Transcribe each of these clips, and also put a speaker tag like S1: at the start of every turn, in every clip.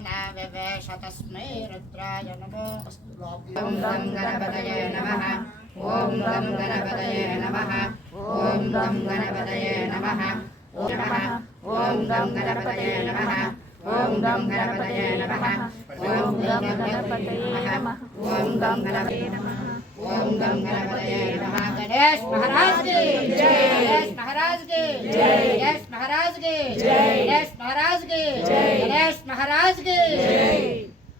S1: विवेश तस्मै रुद्राय नमो
S2: ॐ गं गणपतये नमः ॐ गं गणपतये नमः ॐ गं गणपतये नमः ॐ नमः ॐ गं गणपतये नमः ॐ गं गणपतये नमः ॐ गं गणपतये नमः ॐ गं गणपतये नमः ॐ गं गणपतये नमः
S1: गणेश महाराज की जय गणेश महाराज की जय गणेश महाराज की जय महाराज की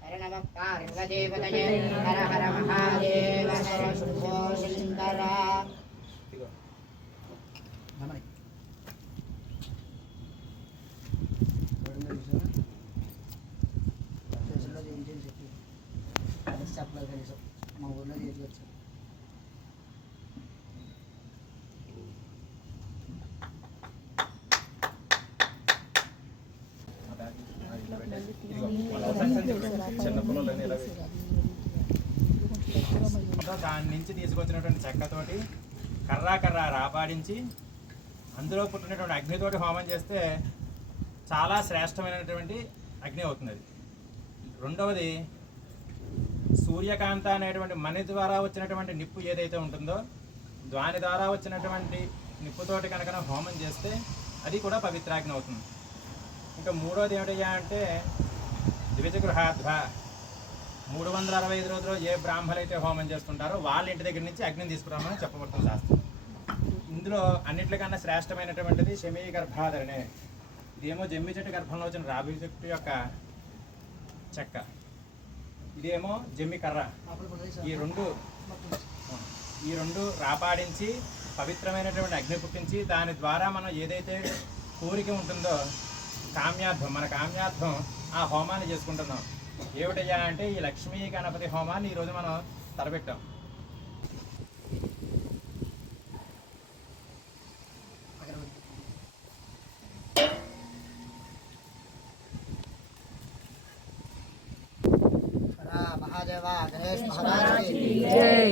S1: हर नमः पार्वतीपतये हर हर महादेव हर शंभो शंकर
S3: చెప్పలేదు కనీసం మా ఊర్లో తీసుకొచ్చారు
S4: దాని నుంచి తీసుకొచ్చినటువంటి చెక్కతోటి కర్రా కర్రా రాపాడించి అందులో పుట్టినటువంటి అగ్నితోటి హోమం చేస్తే చాలా శ్రేష్టమైనటువంటి అగ్ని అవుతుంది. అది రెండవది సూర్యకాంత అనేటువంటి మణి ద్వారా వచ్చినటువంటి నిప్పు ఏదైతే ఉంటుందో దాని ద్వారా వచ్చినటువంటి నిప్పుతోటి కనుక హోమం చేస్తే అది కూడా పవిత్రాగ్ని అవుతుంది. ఇంకా మూడోది ఏమిటయ్యా అంటే ద్విజగృహాధ్వ మూడు వందల అరవై ఐదు రోజులు ఏ బ్రాహ్మలు అయితే హోమం చేస్తుంటారో వాళ్ళ ఇంటి దగ్గర నుంచి అగ్నిని తీసుకురామని చెప్పబడుతుంది శాస్త్రం. ఇందులో అన్నిటికన్నా శ్రేష్టమైనటువంటిది శమీ గర్భాధరణే. ఇదేమో జమ్మి చెట్టు గర్భంలో వచ్చిన రాబీ చెట్టు యొక్క చెక్క. ఇదేమో జమ్మి కర్ర. ఈ రెండు ఈ రెండు రాపాడించి పవిత్రమైనటువంటి అగ్ని పుట్టించి దాని ద్వారా మనం ఏదైతే కోరిక ఉంటుందో కామ్యార్థం మన కామ్యార్థం ఆ హోమాన్ని చేసుకుంటున్నాం. ఏమిటయ్యా అంటే ఈ లక్ష్మీ గణపతి హోమాన్ని ఈరోజు మనం తలపెట్టాం.
S3: మహాదేవ గణేష్ మహారాజ్.
S2: జై.